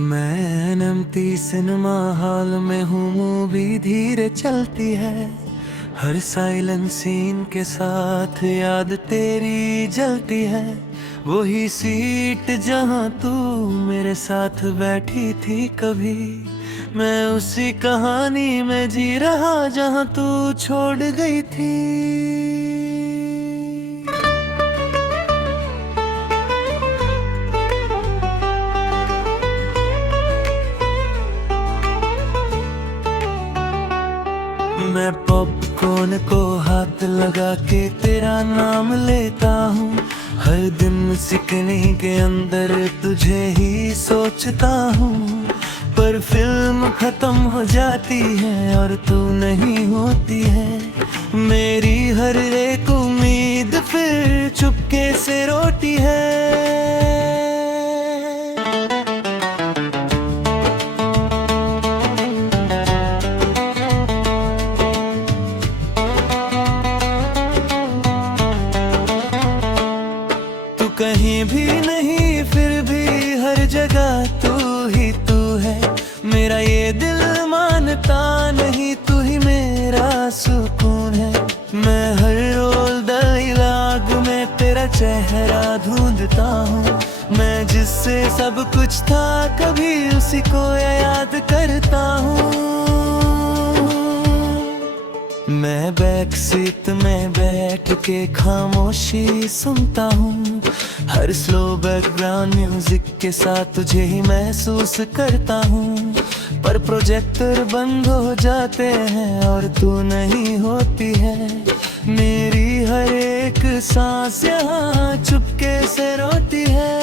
मैं नमती cinema hall में हूँ, मूवी धीरे चलती है। हर साइलेंट सीन के साथ याद तेरी जलती है। वही सीट जहाँ तू मेरे साथ बैठी थी कभी, मैं उसी कहानी में जी रहा जहाँ तू छोड़ गई थी। मैं पॉपकॉर्न को हाथ लगा के तेरा नाम लेता हूँ। हर दिन सिकनी के अंदर तुझे ही सोचता हूँ। पर फिल्म खत्म हो जाती है और तू नहीं होती है। मेरी हर एक उम्मीद फिर चुपके से रोती है। कहीं भी नहीं फिर भी हर जगह तू ही तू है। मेरा ये दिल मानता नहीं, तू ही मेरा सुकून है। मैं हर रोल डायलॉग में तेरा चेहरा ढूंढता हूँ। मैं जिससे सब कुछ था कभी उसी को याद करता हूँ। मैं बैक सीट में बैठ के खामोशी सुनता हूँ। हर स्लो बैकग्राउंड म्यूजिक के साथ तुझे ही महसूस करता हूँ। पर प्रोजेक्टर बंद हो जाते हैं और तू नहीं होती है। मेरी हर एक सांस यहाँ चुपके से रोती है।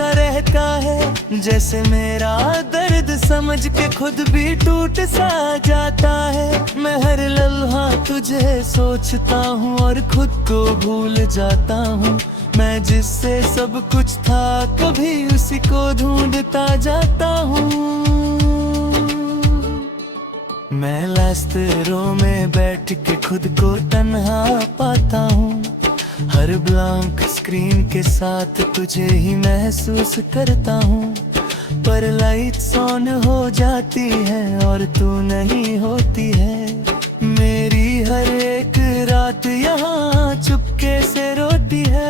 रहता है जैसे मेरा दर्द समझ के खुद भी टूट सा जाता है। मैं हर लम्हा तुझे सोचता हूँ और खुद को भूल जाता हूँ। मैं जिससे सब कुछ था कभी उसी को ढूंढता जाता हूँ। मैं लास्ट रो में बैठ के खुद को तन्हा पाता हूँ। हर ब्लैंक स्क्रीन के साथ तुझे ही महसूस करता हूँ। पर लाइट्स ऑन हो जाती है और तू नहीं होती है। मेरी हर एक रात यहाँ चुपके से रोती है।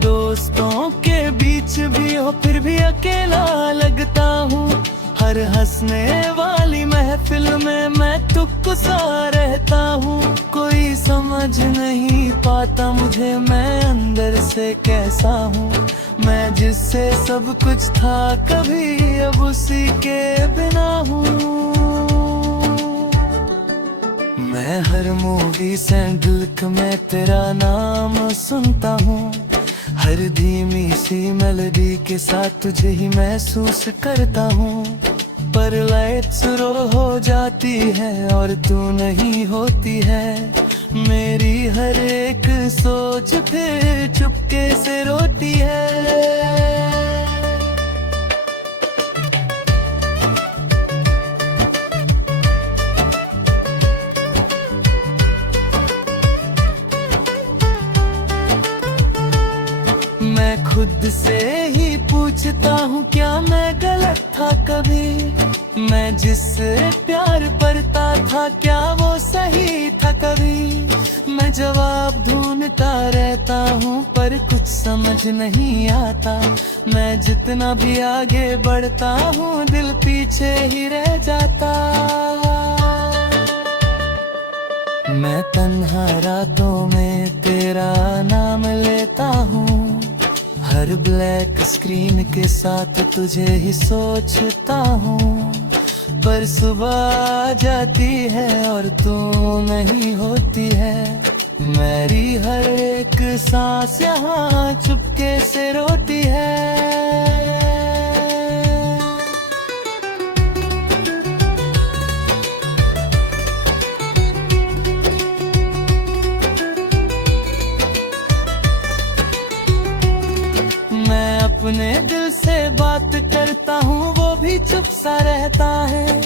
दोस्तों के बीच भी हो फिर भी अकेला लगता हूँ। हर हंसने वाली महफिल में मैं तुक सा रहता हूँ। कोई समझ नहीं पाता मुझे मैं अंदर से कैसा हूँ। मैं जिससे सब कुछ था कभी अब उसी के बिना हूँ। मैं हर मूवी सैंडल में तेरा नाम सुनता हूँ। हर धीमी सी मेलोडी के साथ तुझे ही महसूस करता हूँ। पर लाइट्स रो हो जाती है और तू नहीं होती है। मेरी हर एक सोच फिर चुपके से रोती है। मैं खुद से ही पूछता हूँ क्या मैं गलत था कभी। मैं जिससे प्यार करता था क्या वो सही था कभी। मैं जवाब ढूंढता रहता हूँ पर कुछ समझ नहीं आता। मैं जितना भी आगे बढ़ता हूँ दिल पीछे ही रह जाता। मैं तन्हा रातों में तेरा नाम लेता हूँ। हर ब्लैक स्क्रीन के साथ तुझे ही सोचता हूँ। पर सुबह आ जाती है और तू नहीं होती है। मेरी हर एक सांस यहाँ चुपके से रोती है। अपने दिल से बात करता हूँ वो भी चुप सा रहता है,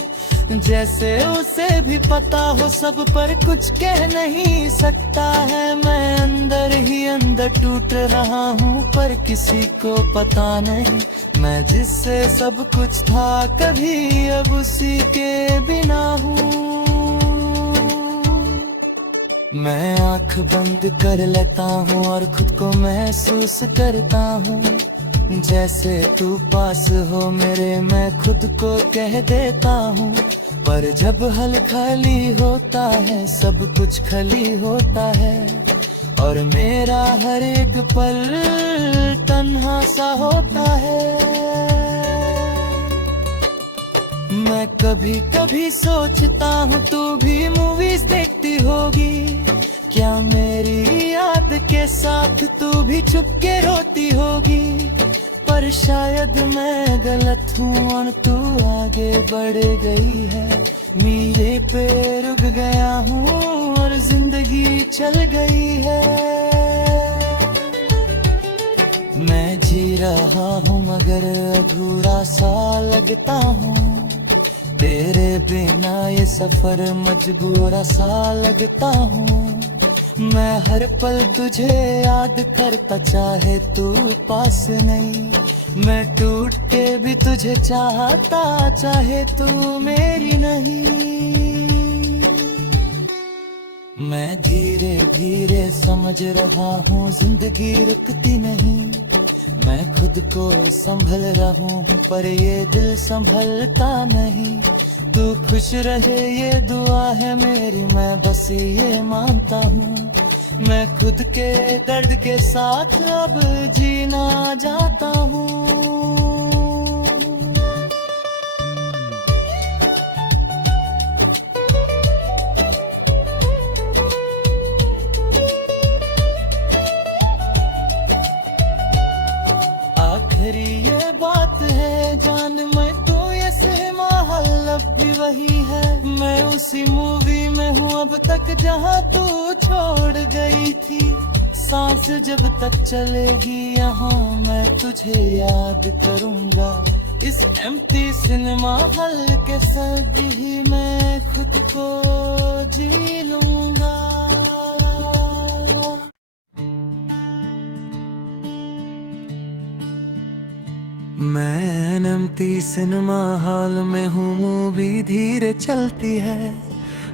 जैसे उसे भी पता हो सब पर कुछ कह नहीं सकता है। मैं अंदर ही अंदर टूट रहा हूँ पर किसी को पता नहीं, मैं जिससे सब कुछ था कभी अब उसी के बिना हूँ। मैं आंख बंद कर लेता हूँ और खुद को महसूस करता हूँ, जैसे तू पास हो मेरे मैं खुद को कह देता हूँ। पर जब हल खाली होता है सब कुछ खाली होता है, और मेरा हर एक पल तन्हा सा होता है। मैं कभी कभी सोचता हूँ तू भी मूवीज देखती होगी, क्या मेरी याद के साथ तू भी चुप के रोती होगी। पर शायद मैं गलत हूँ और तू आगे बढ़ गई है, मेरे पे रुक गया हूँ और जिंदगी चल गई है। मैं जी रहा हूँ मगर अधूरा सा लगता हूँ, तेरे बिना ये सफर मजबूरा सा लगता हूँ। मैं हर पल तुझे याद करता चाहे तू पास नहीं, मैं टूट के भी तुझे चाहता चाहे तू मेरी नहीं। मैं धीरे धीरे समझ रहा हूँ जिंदगी रुकती नहीं, मैं खुद को संभल रहा हूँ पर ये दिल संभलता नहीं। तू खुश रहे ये दुआ है मेरी, मैं बस ये मानता हूँ। मैं खुद के दर्द के साथ अब जीना चाहता हूँ। आखिरी ये बात है जान, मैं तो ये सिनेमा हॉल अब भी वही है, मैं उसी मूवी में हूँ अब तक जहाँ तू छोड़ गई थी। सांस जब तक चलेगी यहाँ मैं तुझे याद करूँगा, इस एम्प्टी सिनेमा हॉल के साथ ही मैं खुद को जी लूँगा। मैं एम्प्टी सिनेमा हॉल में हूँ, मूवी धीरे चलती है,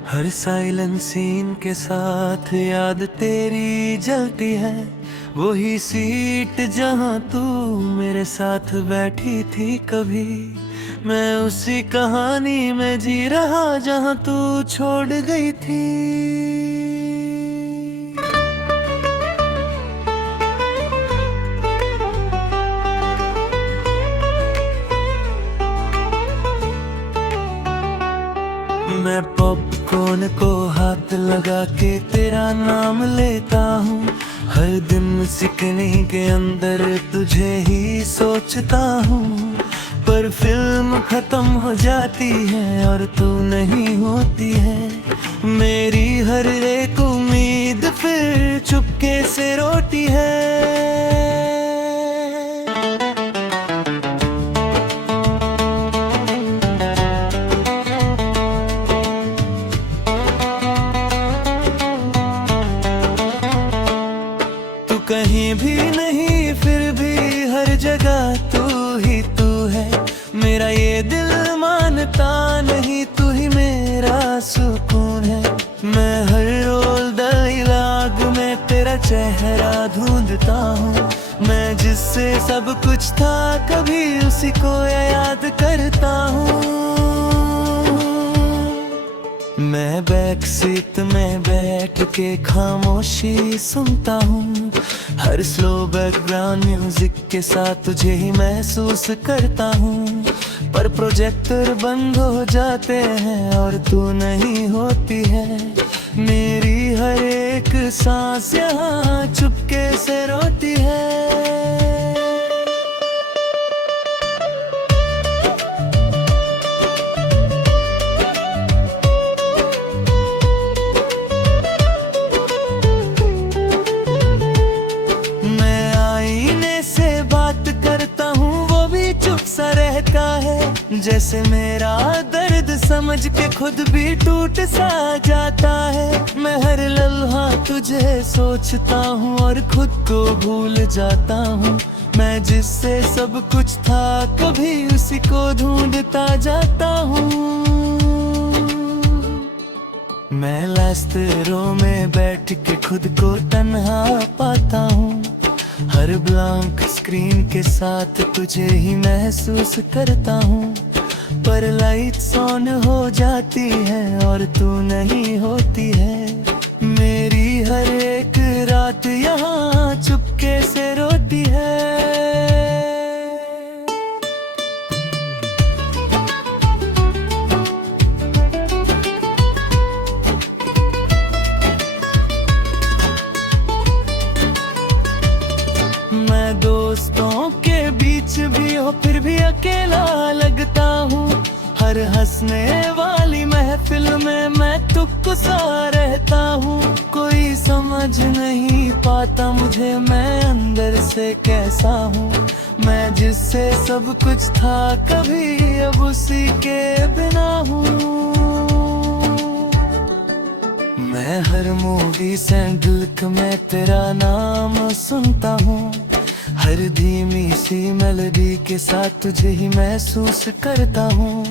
हर साइलेंट सीन के साथ याद तेरी जलती है। वही सीट जहाँ तू मेरे साथ बैठी थी कभी, मैं उसी कहानी में जी रहा जहाँ तू छोड़ गई थी। मैं पॉपकॉर्न को हाथ लगा के तेरा नाम लेता हूँ, हर दिन सिकनी के अंदर तुझे ही सोचता हूँ। पर फिल्म खत्म हो जाती है और तू नहीं होती है, मेरी हर एक उम्मीद फिर चुपके से रोती है। कहीं भी नहीं फिर भी हर जगह तू ही तू है, मेरा ये दिल मानता नहीं तू ही मेरा सुकून है। मैं हर रोल डायलॉग में तेरा चेहरा ढूंढता हूँ, मैं जिससे सब कुछ था कभी उसी को याद करता हूँ। मैं बैक सीट में बैठ के खामोशी सुनता हूँ, हर स्लो बैकग्राउंड म्यूजिक के साथ तुझे ही महसूस करता हूँ। पर प्रोजेक्टर बंद हो जाते हैं और तू नहीं होती है, मेरी हर एक सांस यहाँ चुपके से रोती है। करता जैसे मेरा दर्द समझ के खुद भी टूट सा जाता है। मैं हर लम्हा तुझे सोचता हूँ और खुद को भूल जाता हूँ। मैं जिससे सब कुछ था कभी उसी को ढूंढता जाता हूँ। मैं लास्ट रो में बैठ के खुद को तन्हा पाता हूँ। हर ब्लैंक स्क्रीन के साथ तुझे ही महसूस करता हूँ। पर लाइट्स ऑन हो जाती है और तू नहीं होती है। मेरी हर एक रात यहाँ चुपके से रोती है। मैं दोस्तों के बीच भी हो फिर भी अकेला लगता हूँ। हर हंसने वाली महफिल में मैं तुक्क सा रहता हूँ। कोई समझ नहीं पाता मुझे मैं अंदर से कैसा हूँ। मैं जिससे सब कुछ था कभी अब उसी के बिना हूँ। मैं हर मूवी सैंडल में तेरा नाम सुनता हूँ। हर धीमी सी मेलोडी के साथ तुझे ही महसूस करता हूँ।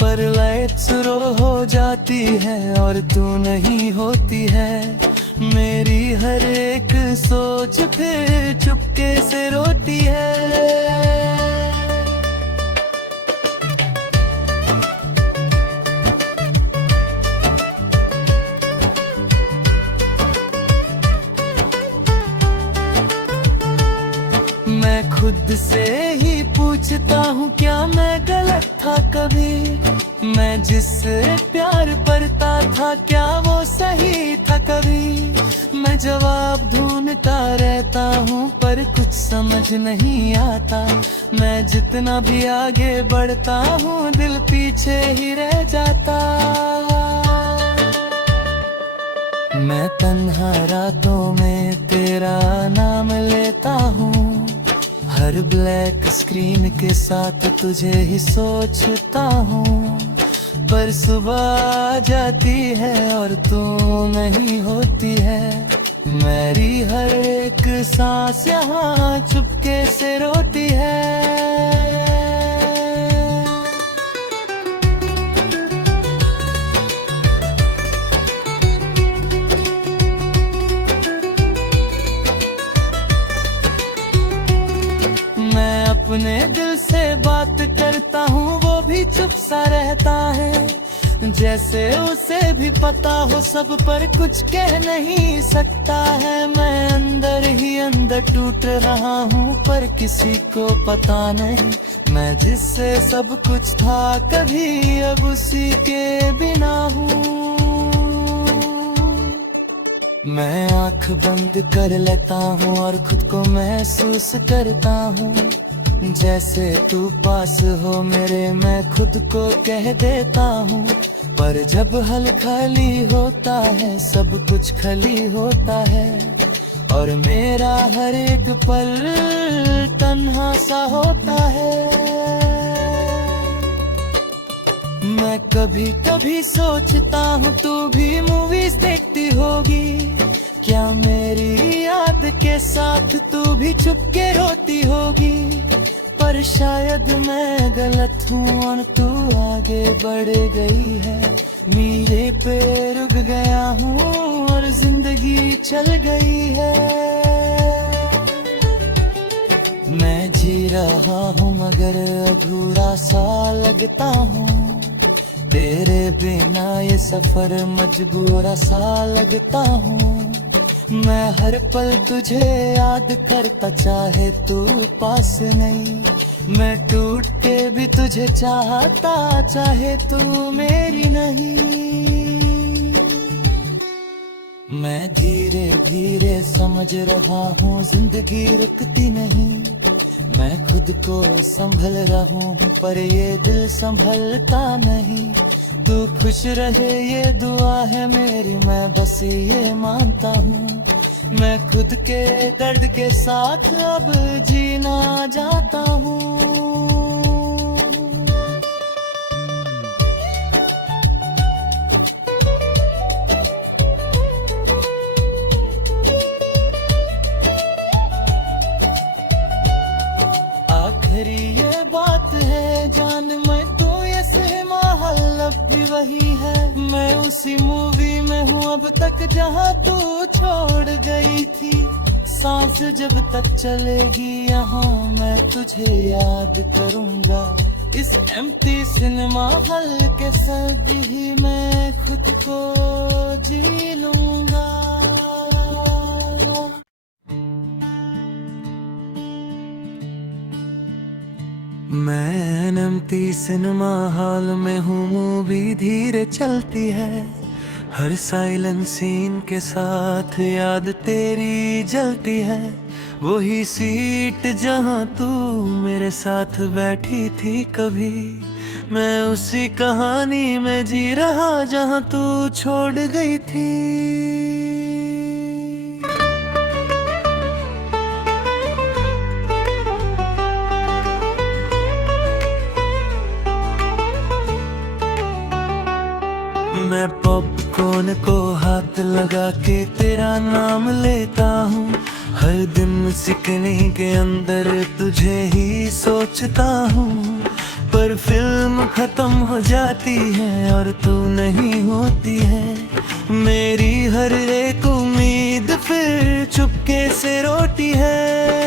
पर लाइट्स रो हो जाती है और तू नहीं होती है। मेरी हर एक सोच फिर चुपके से रोती है। मैं खुद से ही पूछता हूँ क्या मैं गलत था कभी। मैं जिससे प्यार करता था क्या वो सही था कभी। मैं जवाब ढूंढता रहता हूँ पर कुछ समझ नहीं आता। मैं जितना भी आगे बढ़ता हूँ दिल पीछे ही रह जाता। मैं तन्हा रातों में तेरा नाम लेता हूँ। हर ब्लैक स्क्रीन के साथ तुझे ही सोचता हूँ। पर सुबह आ जाती है और तू नहीं होती है। मेरी हर एक सांस यहाँ चुपके से रोती है। अपने दिल से बात करता हूँ वो भी चुप सा रहता है। जैसे उसे भी पता हो सब पर कुछ कह नहीं सकता है। मैं अंदर ही अंदर टूट रहा हूँ पर किसी को पता नहीं। मैं जिससे सब कुछ था कभी अब उसी के बिना हूँ। मैं आँख बंद कर लेता हूँ और खुद को महसूस करता हूँ। जैसे तू पास हो मेरे मैं खुद को कह देता हूँ। पर जब हल खाली होता है सब कुछ खाली होता है। और मेरा हर एक पल तन्हा सा होता है। मैं कभी कभी सोचता हूँ तू भी मूवीज देखती होगी। क्या मेरी याद के साथ तू भी चुपके रोती होगी। पर शायद मैं गलत हूँ और तू आगे बढ़ गई है। मेरे पे रुक गया हूँ और जिंदगी चल गई है। मैं जी रहा हूँ मगर अधूरा सा लगता हूँ। तेरे बिना ये सफर मजबूरा सा लगता हूँ। मैं हर पल तुझे याद करता चाहे तू पास नहीं। मैं टूट के भी तुझे चाहता चाहे तू मेरी नहीं। मैं धीरे धीरे समझ रहा हूँ जिंदगी रुकती नहीं। मैं खुद को संभल रहा हूँ पर ये दिल संभलता नहीं। तू खुश रहे ये दुआ है मेरी मैं बस ये मानता हूँ। मैं खुद के दर्द के साथ अब जीना चाहता हूँ। वही है, मैं उसी मूवी में हूँ अब तक जहाँ तू छोड़ गई थी। सांस जब तक चलेगी यहाँ मैं तुझे याद करूँगा। इस एम्प्टी सिनेमा हॉल के साथ ही मैं खुद को जी लूँगा। मैं एम्प्टी सिनेमा हॉल में हूँ, मूवी धीरे चलती है। हर साइलेंट सीन के साथ याद तेरी जलती है। वही सीट जहाँ तू मेरे साथ बैठी थी कभी, मैं उसी कहानी में जी रहा जहाँ तू छोड़ गई थी। मैं पॉपकॉर्न को हाथ लगा के तेरा नाम लेता हूँ। हर दिन सिकनी के अंदर तुझे ही सोचता हूँ। पर फिल्म खत्म हो जाती है और तू नहीं होती है। मेरी हर एक उम्मीद फिर चुपके से रोती है।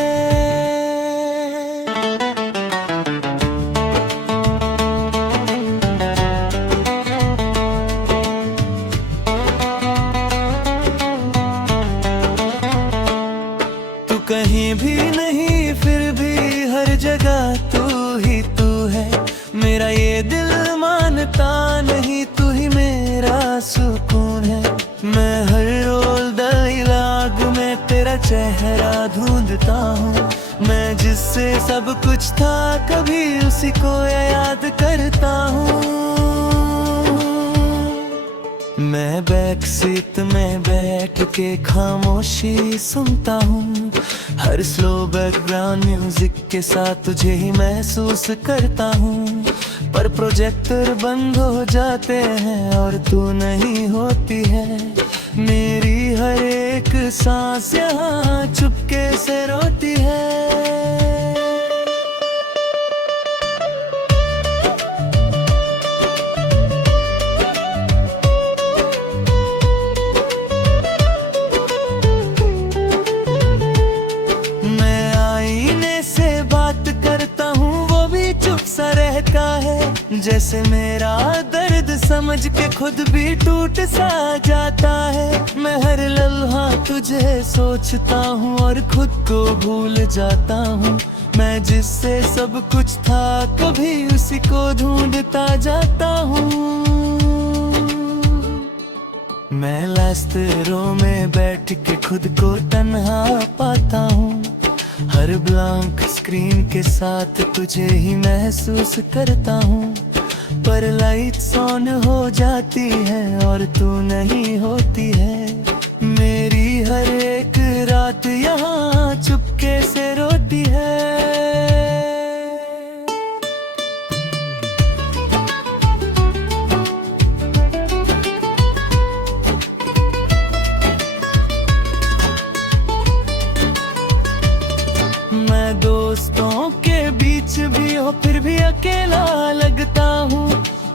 कहीं भी नहीं फिर भी हर जगह तू ही तू है। मेरा ये दिल मानता नहीं, तू ही मेरा सुकून है। मैं हर रोल डायलॉग में तेरा चेहरा ढूंढता हूँ। मैं जिससे सब कुछ था कभी उसी को याद करता हूँ। मैं बैक सीट में बैठ के खामोशी सुनता हूँ। हर स्लो बैकग्राउंड म्यूजिक के साथ तुझे ही महसूस करता हूँ। पर प्रोजेक्टर बंद हो जाते हैं और तू नहीं होती है। मेरी हर एक सांस यहाँ चुपके से रोती है। जैसे मेरा दर्द समझ के खुद भी टूट सा जाता है। मैं हर लम्हा तुझे सोचता हूँ और खुद को भूल जाता हूँ। मैं जिससे सब कुछ था कभी उसी को ढूंढता जाता हूँ। मैं लास्ट रो में बैठ के खुद को तन्हा पाता हूँ। हर ब्लैंक स्क्रीन के साथ तुझे ही महसूस करता हूँ। पर लाइट्स ऑन हो जाती है और तू नहीं होती है। मेरी हर एक रात यहाँ चुपके से रोती है। मैं दोस्तों के बीच भी हो फिर भी अकेला लगता हूँ।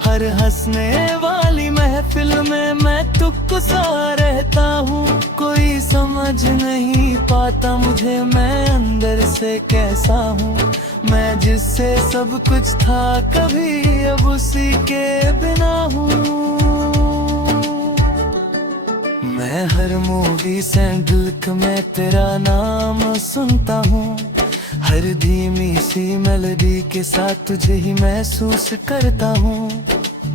हर हंसने वाली महफिल में मैं तुक सा रहता हूँ। कोई समझ नहीं पाता मुझे मैं अंदर से कैसा हूँ। मैं जिससे सब कुछ था कभी अब उसी के बिना हूँ। मैं हर मूवी सैंडल में तेरा नाम सुनता हूँ। हर धीमी सी मेलोडी के साथ तुझे ही महसूस करता हूँ।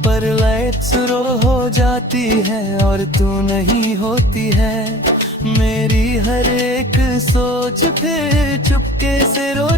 पर लाइट्स रो हो जाती है और तू नहीं होती है। मेरी हर एक सोच फिर चुपके से रो